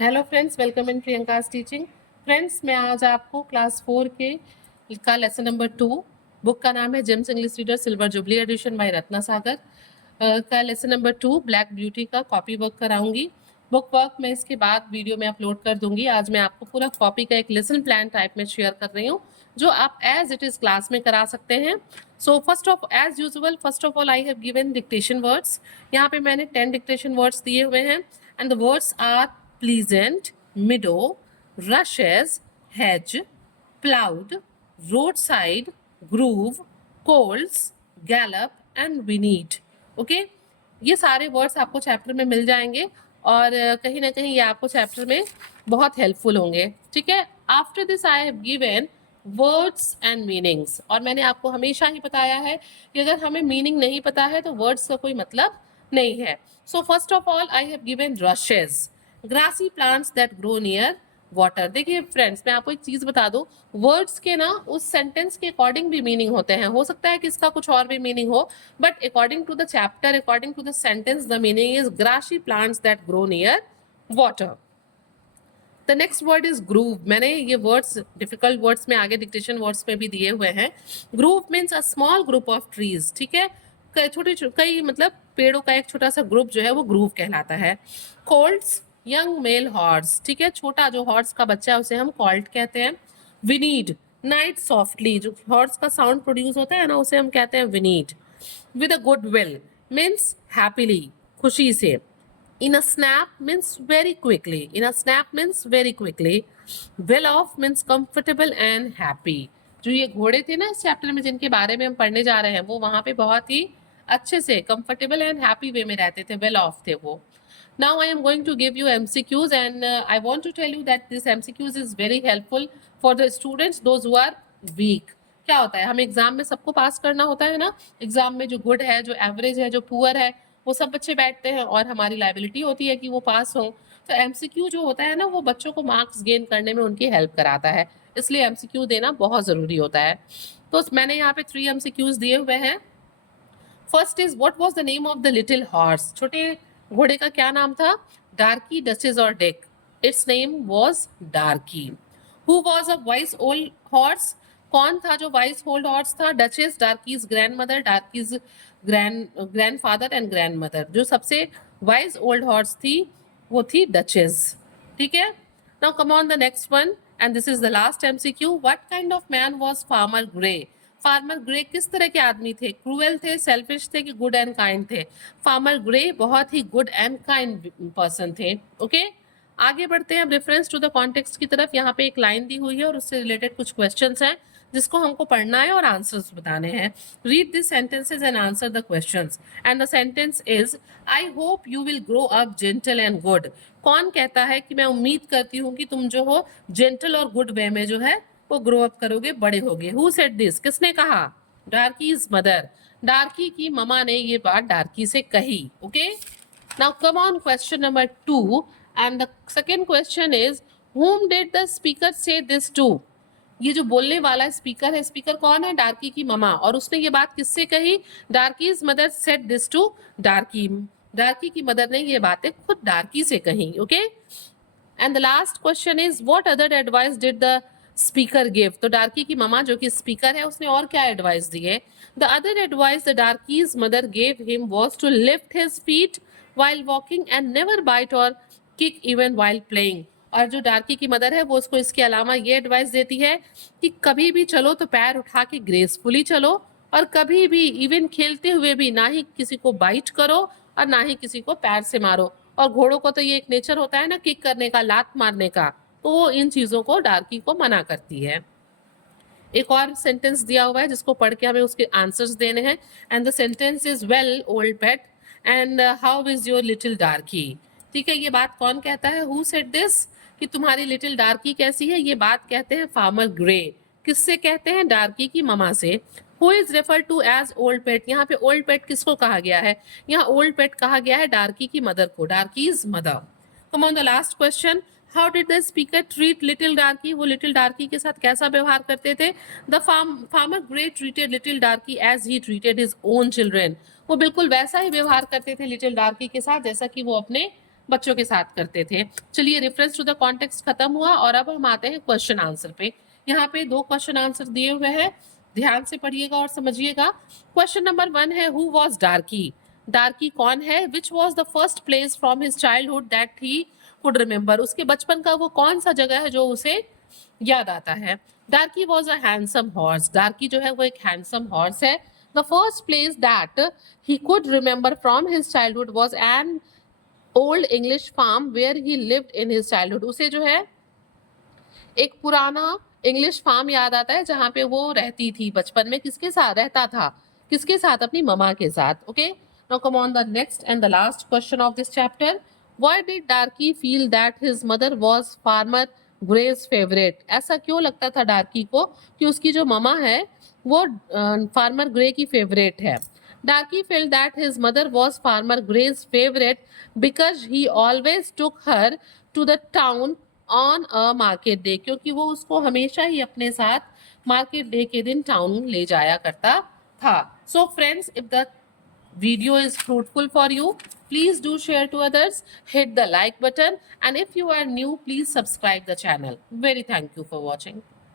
Hello friends, welcome in Priyanka's teaching. Friends, मैं आज आपको क्लास 4 के का लेसन नंबर 2, बुक का नाम है James English reader silver jubilee edition by Ratna Sagar, का लेसन नंबर 2 ब्लैक ब्यूटी का कॉपी वर्क कराऊंगी। बुक वर्क मैं इसके बाद वीडियो में अपलोड कर दूंगी। आज मैं आपको पूरा कॉपी का एक लेसन प्लान टाइप में शेयर कर रही हूँ, जो आप एज इट इज क्लास में करा सकते हैं। So first of all I have given dictation words. यहाँ पे मैंने 10 डिक्टेशन वर्ड्स दिए हुए हैं and the words are pleasant, meadow, rushes, hedge, plowed, roadside, groove, colts, gallop and whinnied. Okay, ये सारे वर्ड्स आपको चैप्टर में मिल जाएंगे और कहीं ना कहीं ये आपको चैप्टर में बहुत हेल्पफुल होंगे। ठीक है, after this I have given words and meanings, और मैंने आपको हमेशा ही बताया है कि अगर हमें मीनिंग नहीं पता है तो वर्ड्स का कोई मतलब नहीं है। So first of all I have given rushes, grassy plants that grow near water. देखिए फ्रेंड्स, मैं आपको एक चीज बता दूं, वर्ड्स के ना उस सेंटेंस के अकॉर्डिंग भी मीनिंग होते हैं। हो सकता है कि इसका कुछ और भी मीनिंग हो, but according to the chapter, according to the sentence, the meaning is grassy plants that grow near water. The next word is groove. मैंने ये वर्ड्स डिफिकल्ट वर्ड्स में आगे डिक्टेशन वर्ड्स में भी दिए हुए हैं। Groove means a small group of trees. ठीक है, कई मतलब पेड़ों का एक छोटा सा ग्रुप जो है वो ग्रूव कहलाता है। Colts, young mail horse. ठीक है, छोटा जो हॉर्स का बच्चा है उसे हम कॉल्ट कहते हैं। विनीड, नाइट सॉफ्टली, जो हॉर्स का साउंड प्रोड्यूस होता है ना उसे हम कहते हैं whinnied. With a good will means happily, खुशी से। In a snap means very quickly. In a snap means very quickly. Well off means comfortable and happy. जो ये घोड़े थे ना इस चैप्टर में जिनके बारे में हम पढ़ने जा रहे हैं, वो वहां पे बहुत ही अच्छे से कंफर्टेबल एंड हैप्पी वे में रहते थे, वेल ऑफ थे वो। Now I am going to give you MCQs and I want to tell you that this MCQs is very helpful for the students those who are weak. क्या होता है, हमें exam में सबको पास करना होता है ना। एग्जाम में जो गुड है, जो एवरेज है, जो पुअर है, वो सब बच्चे बैठते हैं और हमारी लाइबिलिटी होती है कि वो पास हों। तो एमसीक्यू जो होता है ना, वो बच्चों को मार्क्स गेन करने में उनकी हेल्प कराता है, इसलिए एमसीक्यू देना बहुत जरूरी होता है। तो मैंने यहाँ पे 3 एमसीक्यूज दिए हुए हैं। First is what was the name of the little horse. छोटे घोड़े का क्या नाम था? डार्की, डचेस और Dick. Its name was Darkie. Who was a wise old horse? कौन था जो वाइज ओल्ड हॉर्स था? Duchess, Darkie's grandmother, Darkie's grandfather and grandmother. जो सबसे वाइज ओल्ड हॉर्स थी वो थी डचेस। ठीक है, now come on the next one and this is the last MCQ. What kind of man was farmer grey? Farmer grey किस तरह के आदमी थे? क्रूएल थे, सेल्फिश थे कि गुड एंड काइंड थे? फार्मर ग्रे बहुत ही गुड एंड काइंड पर्सन थे। ओके, आगे बढ़ते हैं अब रेफरेंस टू द कॉन्टेक्स्ट की तरफ। यहाँ पे एक लाइन दी हुई है और उससे रिलेटेड कुछ क्वेश्चंस हैं जिसको हमको पढ़ना है और आंसर्स बताने हैं। Read this sentences and answer the questions. And the sentence is I hope you will grow up gentle and good. कौन कहता है कि मैं उम्मीद करती हूँ कि तुम जो हो जेंटल और गुड वे में जो है वो ग्रो अप करोगे, बड़े होगे? Who said this? किसने कहा? डार्कीज मदर। डार्की की ममा ने ये बात डार्की से कही। Okay, now come on question number 2 and the second question is whom did the speaker say this to? ये जो बोलने वाला स्पीकर है, स्पीकर कौन है? डार्की की ममा। और उसने ये बात किससे कही? Darkie's mother said this to Darkie. Darkie की मदर ने ये बातें खुद डार्की से कही। Okay, and the last question is what other advice did the speaker give? तो डार्की की ममा जो कि स्पीकर है उसने और क्या एडवाइस दी है? The other advice the Darkie's mother gave him was to lift his feet while walking and never bite or kick even while playing. और जो डार्की की मदर है वो उसको इसके अलावा ये एडवाइस देती है कि कभी भी चलो तो पैर उठा के ग्रेसफुली चलो, और कभी भी इवन खेलते हुए भी ना ही किसी को बाइट करो और ना ही किसी को पैर से मारो। और घोड़ों को तो ये एक नेचर होता है ना, किक करने का, लात मारने का, तो वो इन चीजों को डार्की को मना करती है। एक और सेंटेंस दिया हुआ है जिसको पढ़ के हमें उसके आंसर्स देने हैं। And the sentence is well old pet and how is your little डार्की। ठीक है, ये बात कौन कहता है? Who said this? कि तुम्हारी लिटिल डार्की कैसी है? ये बात कहते हैं फार्मर ग्रे। किससे कहते हैं? डार्की की ममा से। Who is refer to as old pet? यहाँ पे ओल्ड पेट किसको कहा गया है? यहाँ ओल्ड पेट कहा गया है डार्की की मदर को, Darkie's mother. Come on the last question, how did the speaker treat little Darkie? वो लिटिल डार्की के साथ कैसा व्यवहार करते थे? The farmer Grey treated little Darkie as he treated his own children. वो बिल्कुल वैसा ही व्यवहार करते थे लिटिल डार्की के साथ जैसा कि वो अपने बच्चों के साथ करते थे। चलिए, रेफरेंस टू द कॉन्टेक्स्ट खत्म हुआ और अब हम आते हैं क्वेश्चन आंसर पे। यहाँ पे 2 क्वेश्चन आंसर दिए हुए हैं, ध्यान से पढ़िएगा और समझिएगा। क्वेश्चन नंबर 1 है, हु वाज डार्की? डार्की कौन है? Which was the first place from his childhood that he could remember? उसके बचपन का वो कौन सा जगह है जो उसे याद आता है? Darkie was a handsome horse. Darkie जो है वो एक हैंडसम हॉर्स है। The first place that he could remember from his childhood was an old English farm where he lived in his childhood. उसे जो है एक पुराना इंग्लिश फार्म याद आता है जहाँ पे वो रहती थी बचपन में। किसके साथ रहता था? किसके साथ? अपनी ममा के साथ। Okay, now come on the next and the last question of this chapter. Why did Darkie feel that his mother was farmer Grey's favourite? ऐसा क्यों लगता था डार्की को कि उसकी जो ममा है वो फार्मर ग्रे की फेवरेट है? डार्की felt that his mother was farmer Gray's favorite because he always took her to the town on a market day, क्योंकि वो उसको हमेशा ही अपने साथ मार्केट डे के दिन टाउन ले जाया करता था। So friends, if the video is fruitful for you, please do share to others, hit the like button, and if you are new, please subscribe the channel. Very thank you for watching.